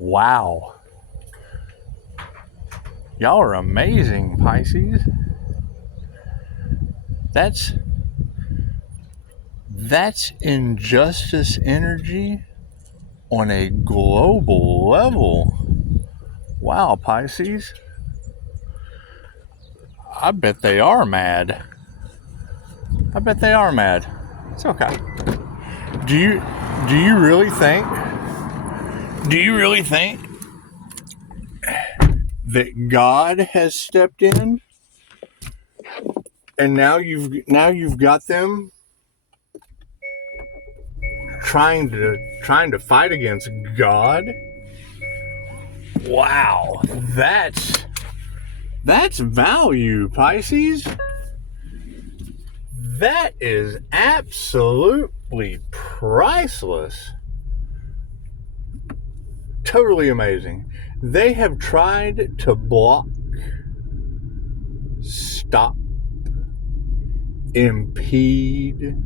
Wow. Y'all are amazing, Pisces. That's injustice energy on a global level. Wow, Pisces. I bet they are mad. It's okay. Do you really think that God has stepped in and now you've got them trying to fight against God? Wow, that's value, Pisces. That is absolutely priceless. Totally amazing. They have tried to block, stop, impede,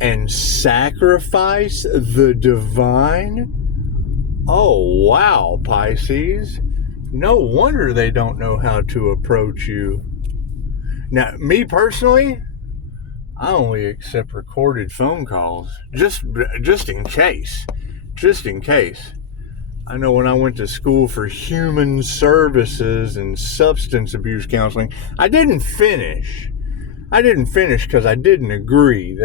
and sacrifice the divine. Oh, wow, Pisces. No wonder they don't know how to approach you. Now, me personally, I only accept recorded phone calls, just in case. Just in case. I know when I went to school for human services and substance abuse counseling, I didn't finish because I didn't agree.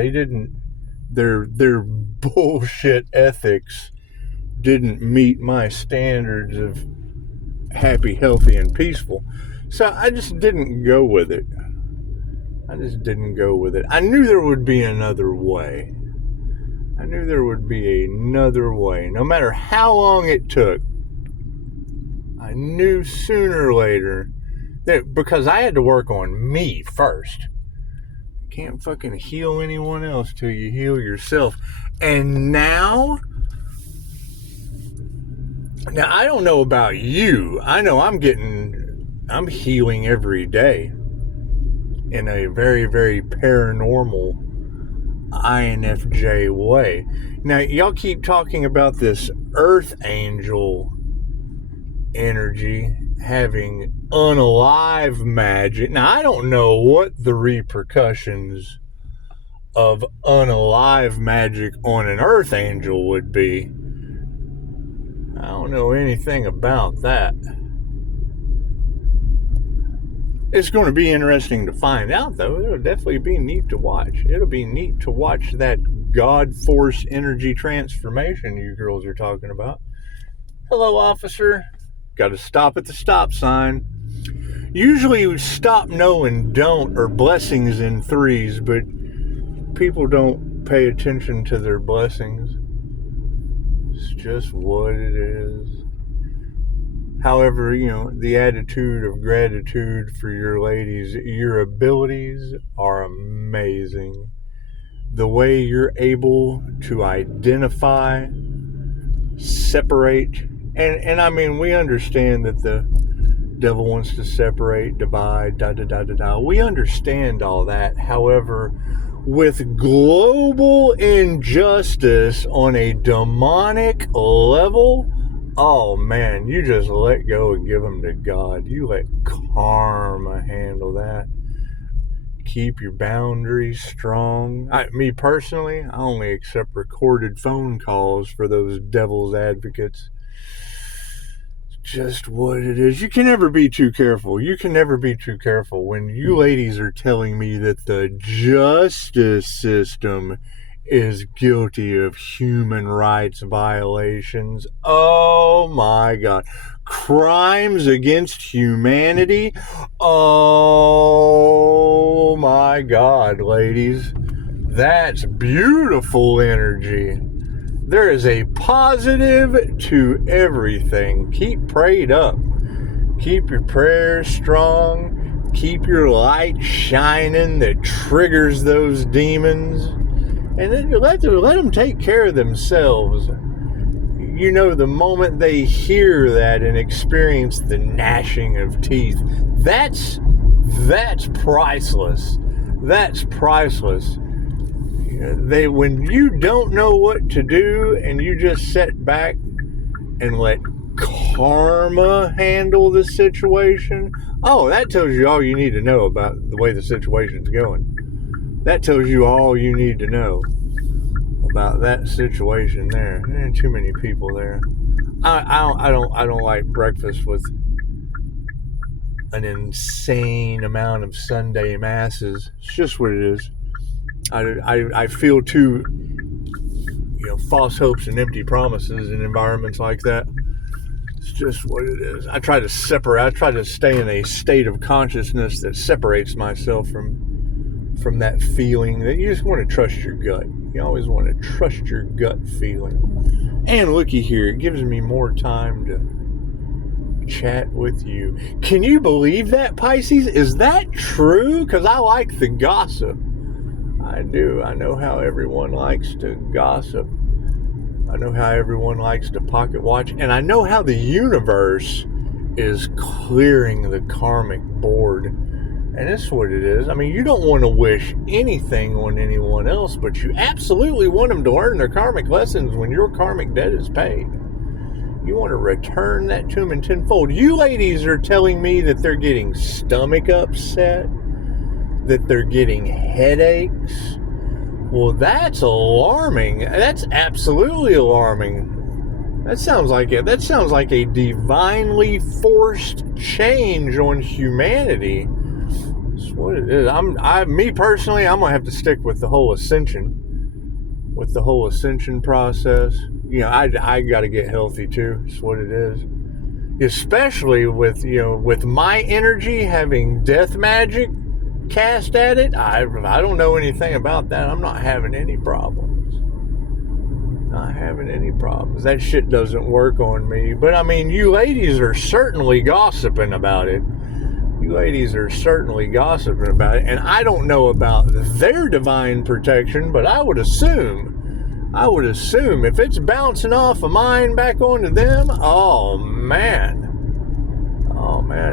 Their bullshit ethics didn't meet my standards of happy, healthy, and peaceful. So I just didn't go with it. I knew there would be another way. No matter how long it took, I knew sooner or later that, because I had to work on me first. You can't fucking heal anyone else till you heal yourself. And now I don't know about you. I know I'm healing every day in a very, very paranormal INFJ way. Now, y'all keep talking about this earth angel energy having unalive magic. Now, I don't know what the repercussions of unalive magic on an earth angel would be. I don't know anything about that. It's going to be interesting to find out, though. It'll definitely be neat to watch. It'll be neat to watch that God force energy transformation you girls are talking about. Hello, officer. Got to stop at the stop sign. Usually stop, no, and don't are blessings in threes, but people don't pay attention to their blessings. It's just what it is. However, the attitude of gratitude for your ladies, your abilities are amazing. The way you're able to identify, separate, and I mean, we understand that the devil wants to separate, divide, We understand all that. However, with global injustice on a demonic level, oh man, you just let go and give them to God. You let karma handle that. Keep your boundaries strong. Me personally, I only accept recorded phone calls for those devil's advocates. It's just what it is. You can never be too careful. When you ladies are telling me that the justice system is guilty of human rights violations. Oh my God. Crimes against humanity. Oh my God, ladies. That's beautiful energy. There is a positive to everything. Keep prayed up. Keep your prayers strong. Keep your light shining that triggers those demons. And then let them take care of themselves. The moment they hear that and experience the gnashing of teeth, that's priceless. That's priceless. When you don't know what to do and you just sit back and let karma handle the situation, oh, that tells you all you need to know about the way the situation's going. That tells you all you need to know about that situation there. There ain't too many people there. I don't like breakfast with an insane amount of Sunday masses. It's just what it is. I feel too, false hopes and empty promises in environments like that. It's just what it is. I try to stay in a state of consciousness that separates myself from that feeling that you just want to trust your gut. You always want to trust your gut feeling. And looky here, it gives me more time to chat with you. Can you believe that, Pisces? Is that true? Because I like the gossip. I do. I know how everyone likes to gossip. I know how everyone likes to pocket watch. And I know how the universe is clearing the karmic board. And that's what it is. I mean, you don't want to wish anything on anyone else, but you absolutely want them to learn their karmic lessons when your karmic debt is paid. You want to return that to them in tenfold. You ladies are telling me that they're getting stomach upset, that they're getting headaches. Well, that's alarming. That's absolutely alarming. That sounds like a divinely forced change on humanity. That's what it is. Me personally, I'm gonna have to stick with the whole ascension process. I got to get healthy too. That's what it is. Especially with my energy having death magic cast at it. I don't know anything about that. I'm not having any problems. That shit doesn't work on me. But I mean, you ladies are certainly gossiping about it. And I don't know about their divine protection, but I would assume if it's bouncing off of mine back onto them, oh man,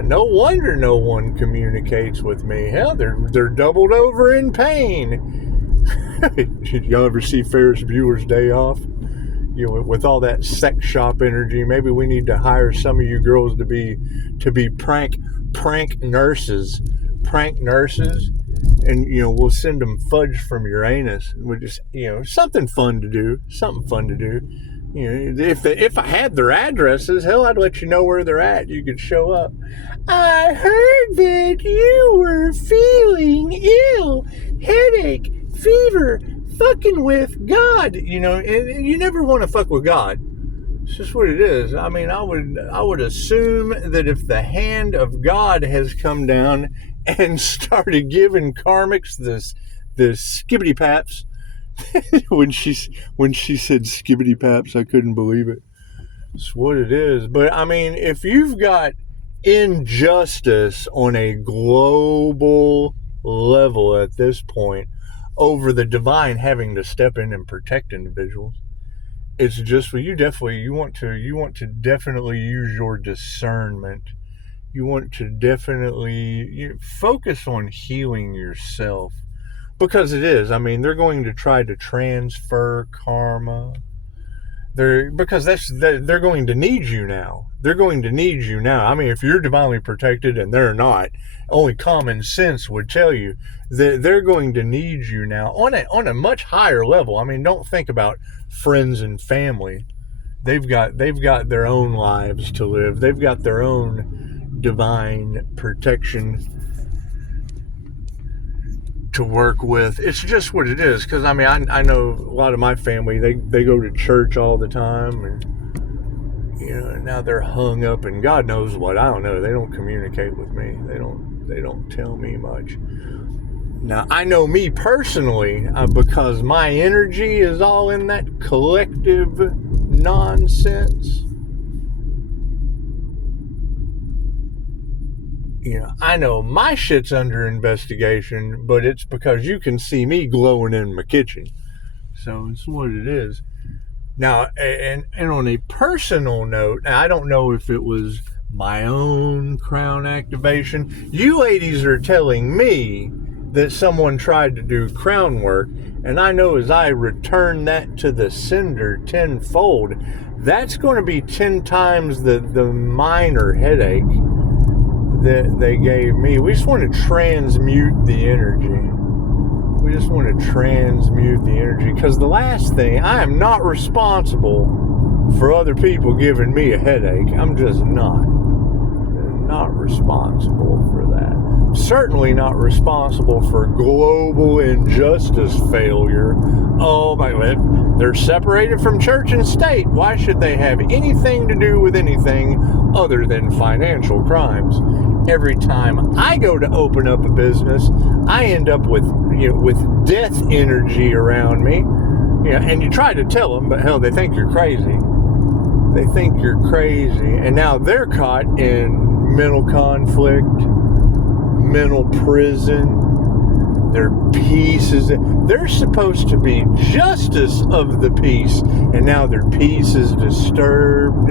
no wonder no one communicates with me. Hell, they're doubled over in pain. Did y'all ever see Ferris Bueller's Day Off? With all that sex shop energy, maybe we need to hire some of you girls to be prank nurses, and we'll send them fudge from Uranus. We just something fun to do. If I had their addresses, hell, I'd let you know where they're at. You could show up. I heard that you were feeling ill, headache, fever, fucking with God. And you never want to fuck with God. It's just what it is. I mean, I would assume that if the hand of God has come down and started giving karmics this skibbity paps, when she said skibbity paps, I couldn't believe it. It's what it is. But I mean, if you've got injustice on a global level at this point over the divine having to step in and protect individuals, it's just you want to definitely use your discernment. You want to definitely focus on healing yourself, because it is. I mean, they're going to try to transfer karma. They're going to need you now. I mean, if you're divinely protected and they're not, only common sense would tell you that they're going to need you now on a much higher level. I mean, don't think about friends and family. They've got their own lives to live. They've got their own divine protection to work with. It's just what it is. Because I mean, I know a lot of my family, they go to church all the time, and now they're hung up and God knows what. I don't know. They don't communicate with me. They don't tell me much. Now, I know me personally, because my energy is all in that collective nonsense. I know my shit's under investigation, but it's because you can see me glowing in my kitchen. So it's what it is. Now, and on a personal note, I don't know if it was my own crown activation. You ladies are telling me that someone tried to do crown work, and I know as I return that to the sender tenfold, that's going to be 10 times the minor headache that they gave me. We just want to transmute the energy. We just want to transmute the energy, because the last thing, I am not responsible for other people giving me a headache. I'm just not responsible for that. I'm certainly not responsible for global injustice failure. Oh my God, they're separated from church and state. Why should they have anything to do with anything other than financial crimes? Every time I go to open up a business, I end up with death energy around me. And you try to tell them, but hell, they think you're crazy. They think you're crazy, and now they're caught in mental conflict, mental prison. Their peace is, they're supposed to be justice of the peace, and now their peace is disturbed.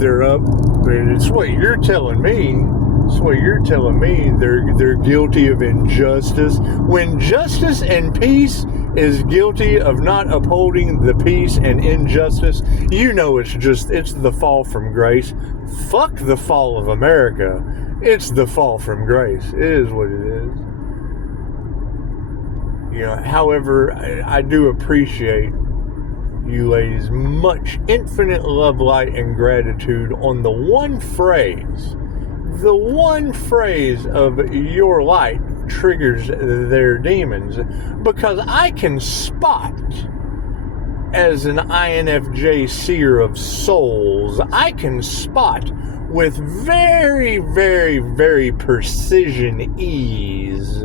They're up, it's what you're telling me. It's what you're telling me. They're guilty of injustice. When justice and peace is guilty of not upholding the peace and injustice, it's the fall from grace. Fuck the fall of America. It's the fall from grace. It is what it is. However, I do appreciate you ladies much infinite love, light, and gratitude on the one phrase of your light triggers their demons, because I can spot, as an INFJ seer of souls, I can spot with very, very, very precision ease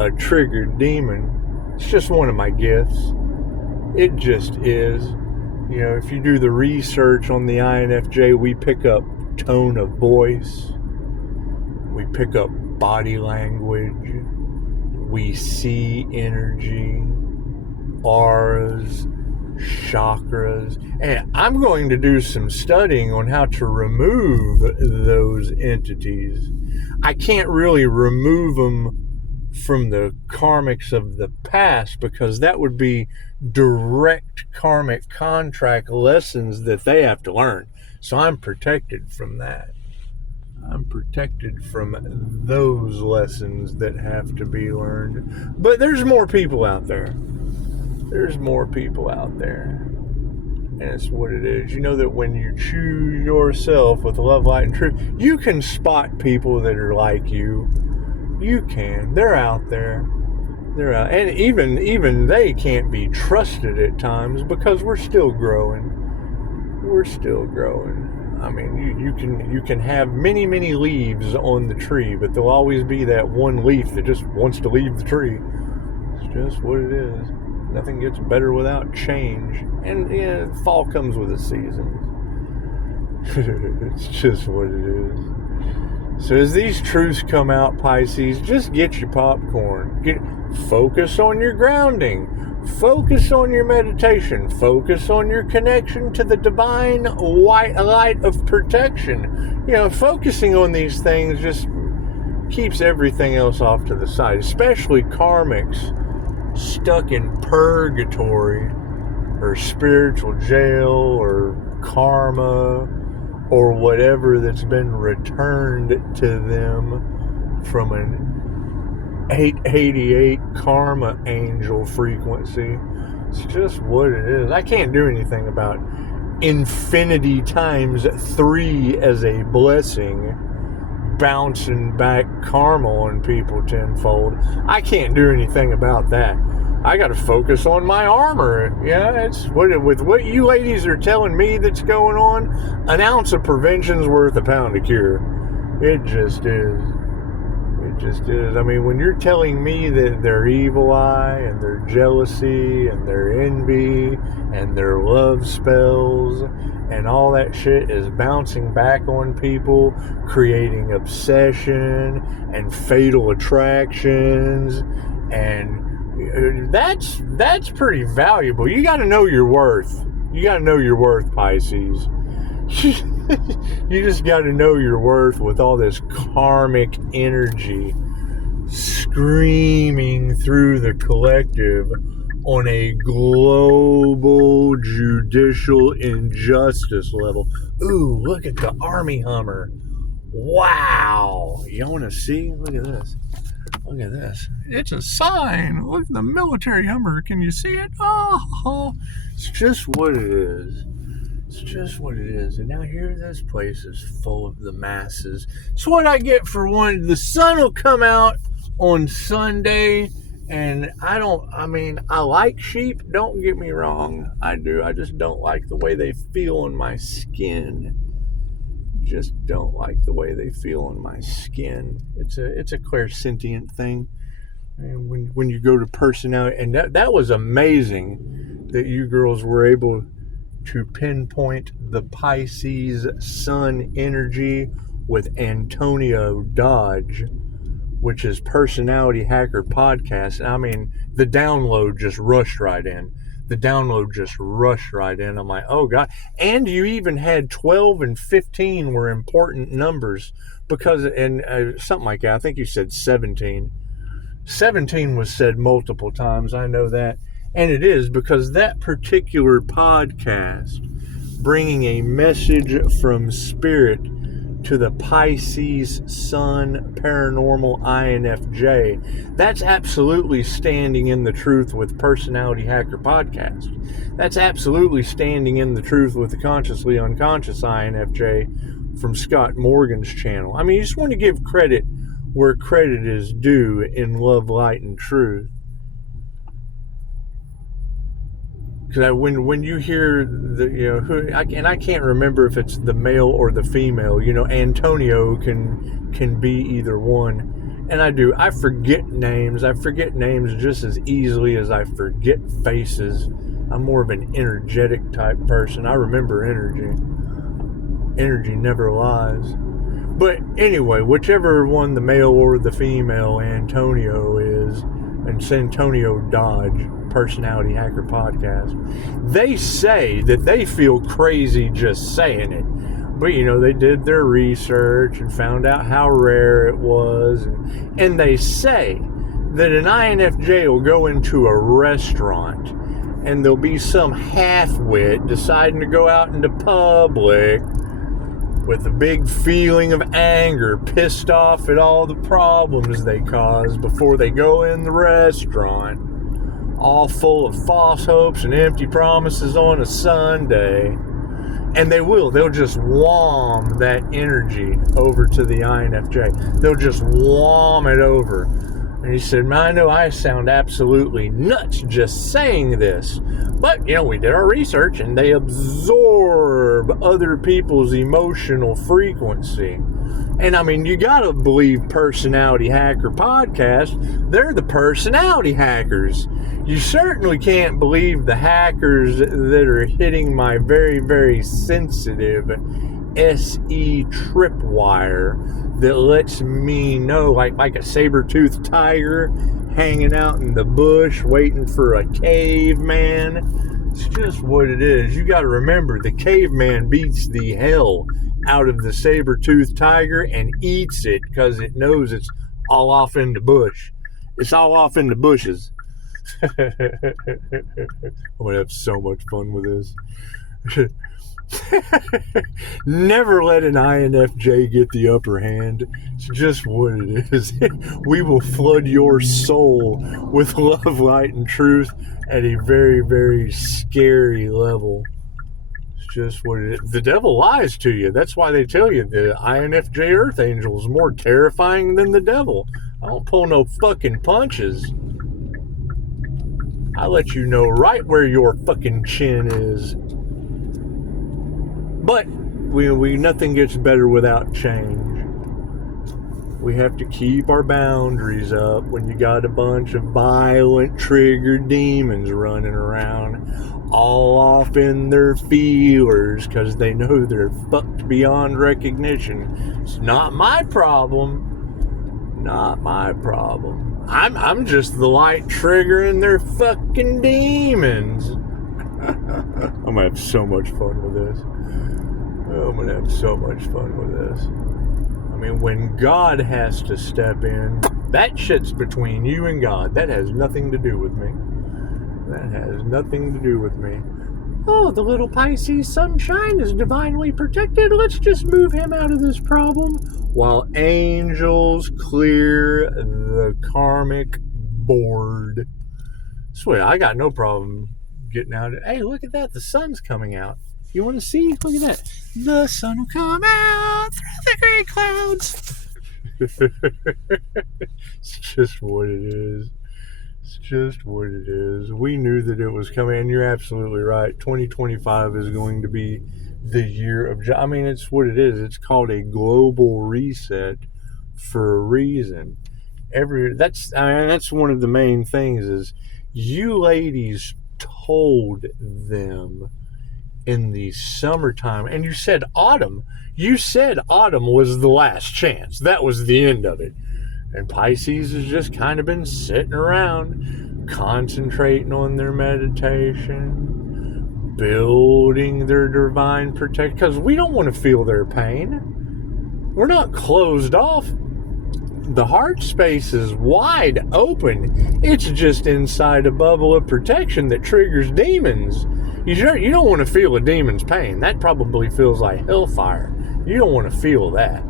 a triggered demon. It's just one of my gifts. It just is. If you do the research on the INFJ, we pick up tone of voice, we pick up body language, we see energy, auras, chakras, and I'm going to do some studying on how to remove those entities. I can't really remove them from the karmics of the past, because that would be direct karmic contract lessons that they have to learn. So I'm protected from that. I'm protected from those lessons that have to be learned. But there's more people out there. There's more people out there. And it's what it is. You know that when you choose yourself with love, light, and truth, you can spot people that are like you. You can. They're out there. They're out. And even they can't be trusted at times, because we're still growing. We're still growing. I mean, you can have many, many leaves on the tree, but there'll always be that one leaf that just wants to leave the tree. It's just what it is. Nothing gets better without change. And fall comes with a season. It's just what it is. So as these truths come out, Pisces, just get your popcorn. Focus on your grounding. Focus on your meditation. Focus on your connection to the divine white light of protection. Focusing on these things just keeps everything else off to the side, especially karmics stuck in purgatory or spiritual jail or karma or whatever that's been returned to them from an 888 karma angel frequency. It's just what it is. I can't do anything about infinity times 3 as a blessing bouncing back karma on people tenfold. I can't do anything about that. I got to focus on my armor. It's with what you ladies are telling me that's going on. An ounce of prevention's worth a pound of cure. It just is. It just is. I mean, when you're telling me that their evil eye and their jealousy and their envy and their love spells and all that shit is bouncing back on people, creating obsession and fatal attractions, and that's pretty valuable. You got to know your worth. You got to know your worth, Pisces. You just got to know your worth with all this karmic energy screaming through the collective on a global judicial injustice level. Ooh, look at the Army Hummer. Wow. You want to see? Look at this. Look at this. It's a sign. Look at the military Hummer. Can you see it? Oh, it's just what it is. It's just what it is. And now here this place is full of the masses. It's what I get for one. The sun will come out on Sunday, and I like sheep. Don't get me wrong. I do. I just don't like the way they feel on my skin. Just don't like the way they feel on my skin. It's a clairsentient thing. And when you go to personality, and that was amazing that you girls were able to pinpoint the Pisces sun energy with Antonio Dodge, which is Personality Hacker Podcast. I mean, the download just rushed right in. I'm like, oh God. And you even had 12 and 15 were important numbers because, and something like that. I think you said 17. 17 was said multiple times. I know that. And it is because that particular podcast, bringing a message from spirit to the Pisces Sun Paranormal INFJ, that's absolutely standing in the truth with Personality Hacker Podcast. That's absolutely standing in the truth with the Consciously Unconscious INFJ from Scott Morgan's channel. I mean, you just want to give credit where credit is due in love, light, and truth. Because when you hear I can't remember if it's the male or the female. Antonio can be either one, and I forget names. I forget names just as easily as I forget faces. I'm more of an energetic type person. I remember energy. Energy never lies. But anyway, whichever one, the male or the female, Antonio is, and it's Antonio Dodge, Personality Hacker Podcast, they say that they feel crazy just saying it. But, they did their research and found out how rare it was. And they say that an INFJ will go into a restaurant and there'll be some half-wit deciding to go out into public with a big feeling of anger, pissed off at all the problems they caused before they go in the restaurant, all full of false hopes and empty promises on a Sunday. And they'll just whom that energy over to the INFJ. They'll just whom it over. And he said, I know I sound absolutely nuts just saying this, but, we did our research and they absorb other people's emotional frequency. And you gotta believe Personality Hacker Podcast. They're the personality hackers. You certainly can't believe the hackers that are hitting my very, very sensitive SE tripwire that lets me know, like a saber-toothed tiger hanging out in the bush waiting for a caveman. It's just what it is. You got to remember, the caveman beats the hell out of the saber-toothed tiger and eats it because it knows it's all off in the bush. It's all off in the bushes. I'm going to have so much fun with this. Never let an INFJ get the upper hand. It's just what it is. We will flood your soul with love, light, and truth at a very, very scary level. It's just what it is. The devil lies to you. That's why they tell you the INFJ Earth Angel is more terrifying than the devil. I don't pull no fucking punches. I let you know right where your fucking chin is. But we nothing gets better without change. We have to keep our boundaries up when you got a bunch of violent triggered demons running around, all off in their feelers because they know they're fucked beyond recognition. It's not my problem. Not my problem. I'm just the light triggering their fucking demons. I'm gonna have so much fun with this. I'm gonna have so much fun with this. When God has to step in, That shit's between you and God. That has nothing to do with me. That has nothing to do with me. Oh, the little Pisces sunshine is divinely protected. Let's just move him out of this problem. While angels clear the karmic board. Swear, I got no problem getting out. Hey, look at that. The sun's coming out. You want to see? Look at that. The sun will come out through the gray clouds. It's just what it is. It's just what it is. We knew that it was coming, and you're absolutely right. 2025 is going to be the year of... I mean, it's what it is. It's called a global reset for a reason. That's one of the main things is you ladies told them in the summertime, and you said autumn. You said autumn was the last chance. That was the end of it. And Pisces has just kind of been sitting around, concentrating on their meditation, building their divine protection, because we don't want to feel their pain. We're not closed off. The heart space is wide open. It's just inside a bubble of protection that triggers demons. You don't want to feel a demon's pain. That probably feels like hellfire. You don't want to feel that.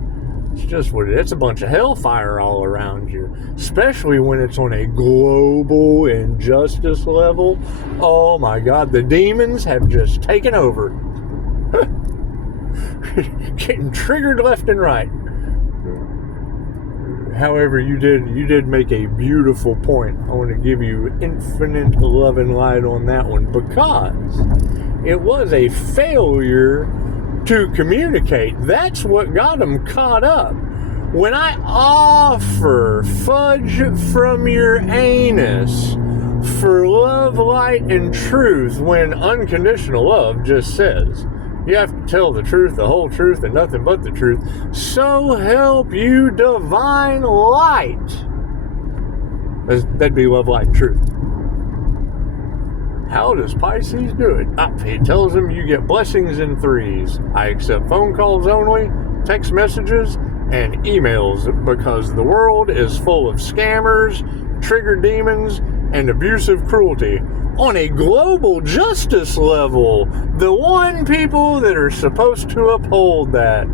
It's just what it is. It's a bunch of hellfire all around you, especially when it's on a global injustice level. Oh my God, the demons have just taken over. Getting triggered left and right. However, you did make a beautiful point. I want to give you infinite love and light on that one, because it was a failure to communicate. That's what got them caught up. When I offer fudge from your anus for love, light, and truth, when unconditional love just says, you have to tell the truth, the whole truth, and nothing but the truth. So help you, divine light. That'd be love, light, and truth. How does Pisces do it? He tells them you get blessings in threes. I accept phone calls only, text messages, and emails, because the world is full of scammers, trigger demons, and abusive cruelty. On a global justice level, the one people that are supposed to uphold that,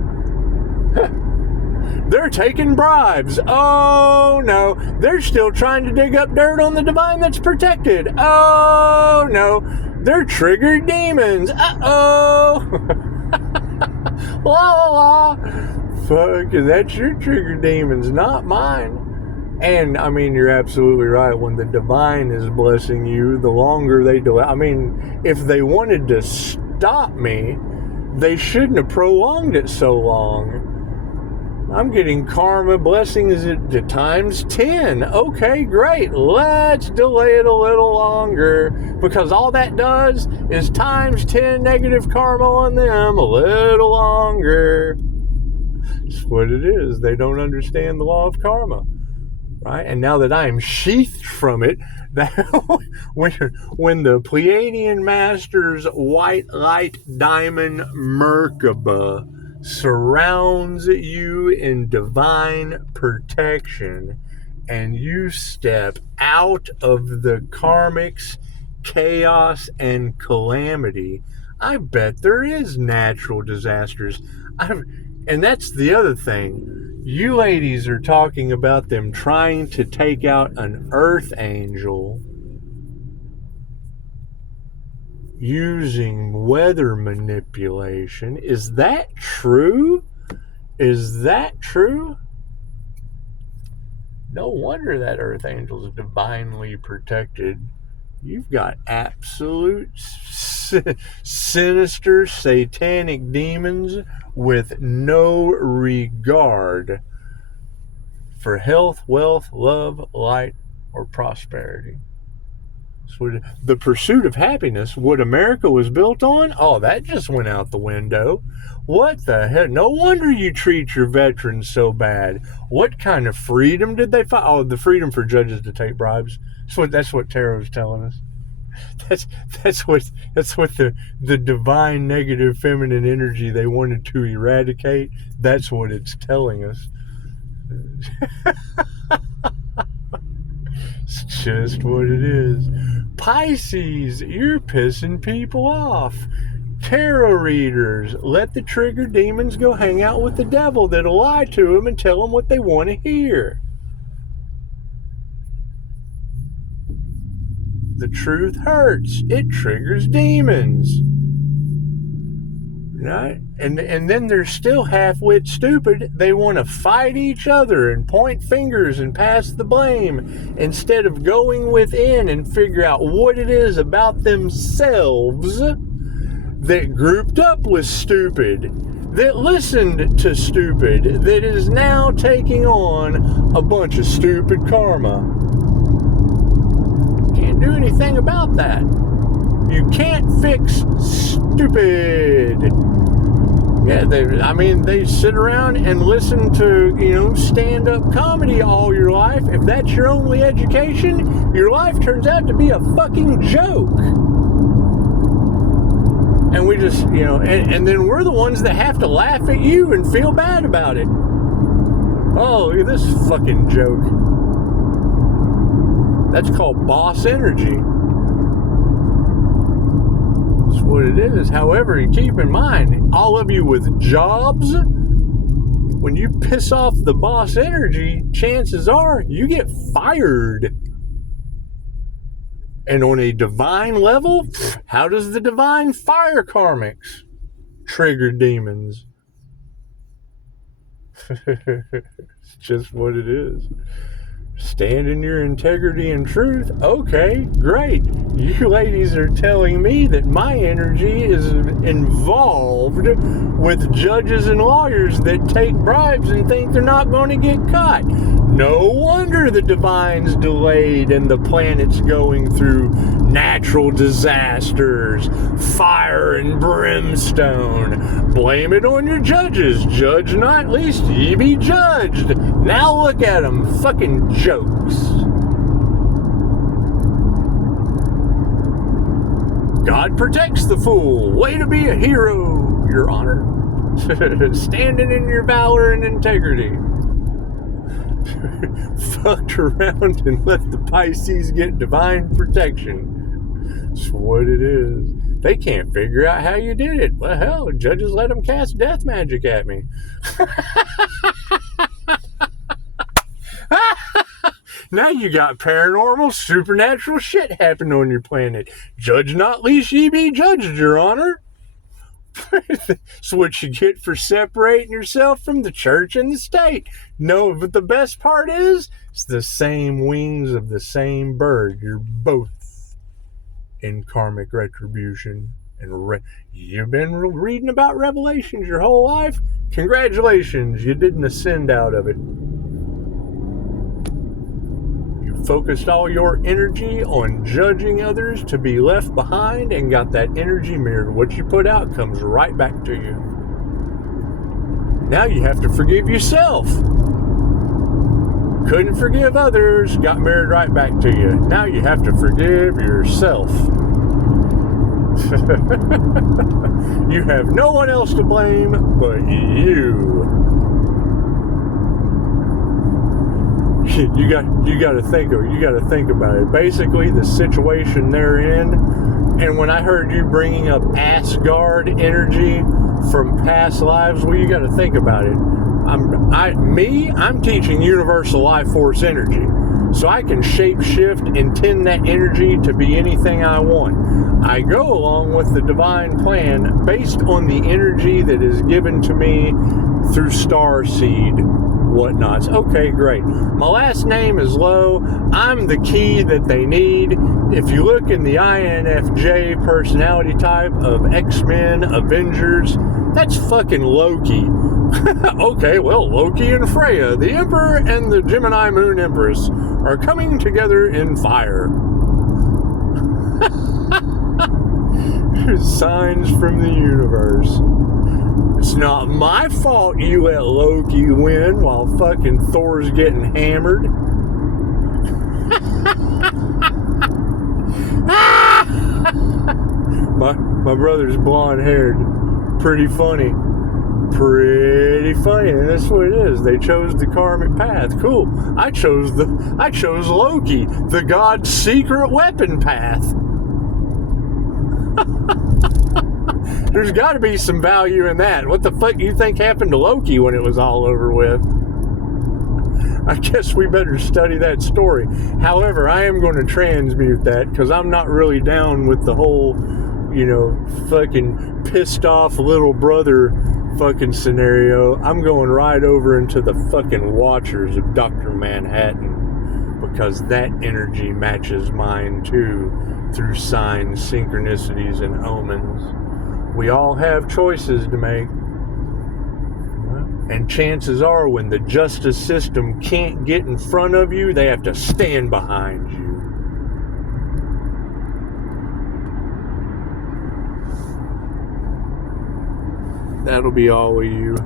they're taking bribes. Oh no, they're still trying to dig up dirt on the divine that's protected. Oh no, they're triggered demons. Uh-oh. La la la. Fuck, that's your trigger demons, not mine. And, I mean, you're absolutely right. When the divine is blessing you, the longer they delay. I mean, if they wanted to stop me, they shouldn't have prolonged it so long. I'm getting karma blessings at times 10. Okay, great. Let's delay it a little longer, because all that does is times 10 negative karma on them a little longer. That's what it is. They don't understand the law of karma. Right? And now that I am sheathed from it, that when the Pleiadian Master's white light diamond Merkaba surrounds you in divine protection, and you step out of the karmic's chaos and calamity, I bet there is natural disasters. And that's the other thing. You ladies are talking about them trying to take out an earth angel using weather manipulation. Is that true? Is that true? No wonder that earth angel is divinely protected. You've got absolute sinister satanic demons with no regard for health, wealth, love, light, or prosperity. So the pursuit of happiness, what America was built on, oh, that just went out the window. What the heck? No wonder you treat your veterans so bad. What kind of freedom did they find? Oh, the freedom for judges to take bribes. That's what tarot is telling us. That's what the divine negative feminine energy they wanted to eradicate. That's what it's telling us. It's just what it is. Pisces, you're pissing people off. Tarot readers, let the trigger demons go hang out with the devil that'll lie to them and tell them what they want to hear. The truth hurts. It triggers demons. Right? And then they're still half-wit stupid. They want to fight each other and point fingers and pass the blame instead of going within and figure out what it is about themselves that grouped up with stupid, that listened to stupid, that is now taking on a bunch of stupid karma. Can't do anything about that. You can't fix stupid. Yeah, they sit around and listen to, stand-up comedy all your life. If that's your only education, your life turns out to be a fucking joke. And we just, and then we're the ones that have to laugh at you and feel bad about it. Oh, look at this fucking joke. That's called boss energy. That's what it is. However, you keep in mind, all of you with jobs, when you piss off the boss energy, chances are you get fired. And on a divine level, how does the divine fire karmics? Trigger demons. It's just what it is. Stand in your integrity and truth. Okay, great. You ladies are telling me that my energy is involved with judges and lawyers that take bribes and think they're not going to get caught. No wonder the divine's delayed and the planet's going through natural disasters, fire and brimstone. Blame it on your judges. Judge not, lest ye be judged. Now look at them, fucking jokes. God protects the fool. Way to be a hero, Your Honor. Standing in your valor and integrity. Fucked around and let the Pisces get divine protection. That's what it is. They can't figure out how you did it. Well, hell, judges let them cast death magic at me. Now you got paranormal, supernatural shit happening on your planet. Judge not, lest ye be judged, Your Honor. That's what you get for separating yourself from the church and the state. No, but the best part is, it's the same wings of the same bird. You're both in karmic retribution. And you've been reading about revelations your whole life? Congratulations, you didn't ascend out of it. Focused all your energy on judging others to be left behind and got that energy mirrored. What you put out comes right back to you. Now you have to forgive yourself. Couldn't forgive others, got mirrored right back to you. Now you have to forgive yourself. You have no one else to blame but you. You got to think about it. Basically, the situation they're in, and when I heard you bringing up Asgard energy from past lives, well, you got to think about it. I'm teaching universal life force energy, so I can shape shift and tend that energy to be anything I want. I go along with the divine plan based on the energy that is given to me through starseed. Whatnots. Okay, great. My last name is Lowe. I'm the key that they need. If you look in the INFJ personality type of X-Men, Avengers, that's fucking Loki. Okay, well, Loki and Freya, the Emperor and the Gemini Moon Empress, are coming together in fire. Signs from the universe. It's not my fault you let Loki win while fucking Thor's getting hammered. My brother's blonde-haired. Pretty funny. Pretty funny. That's what it is. They chose the karmic path. Cool. I chose Loki, the god's secret weapon path. There's got to be some value in that. What the fuck do you think happened to Loki when it was all over with? I guess we better study that story. However, I am going to transmute that because I'm not really down with the whole, fucking pissed off little brother fucking scenario. I'm going right over into the fucking Watchers of Dr. Manhattan because that energy matches mine too through signs, synchronicities, and omens. We all have choices to make. And chances are when the justice system can't get in front of you, they have to stand behind you. That'll be all of you.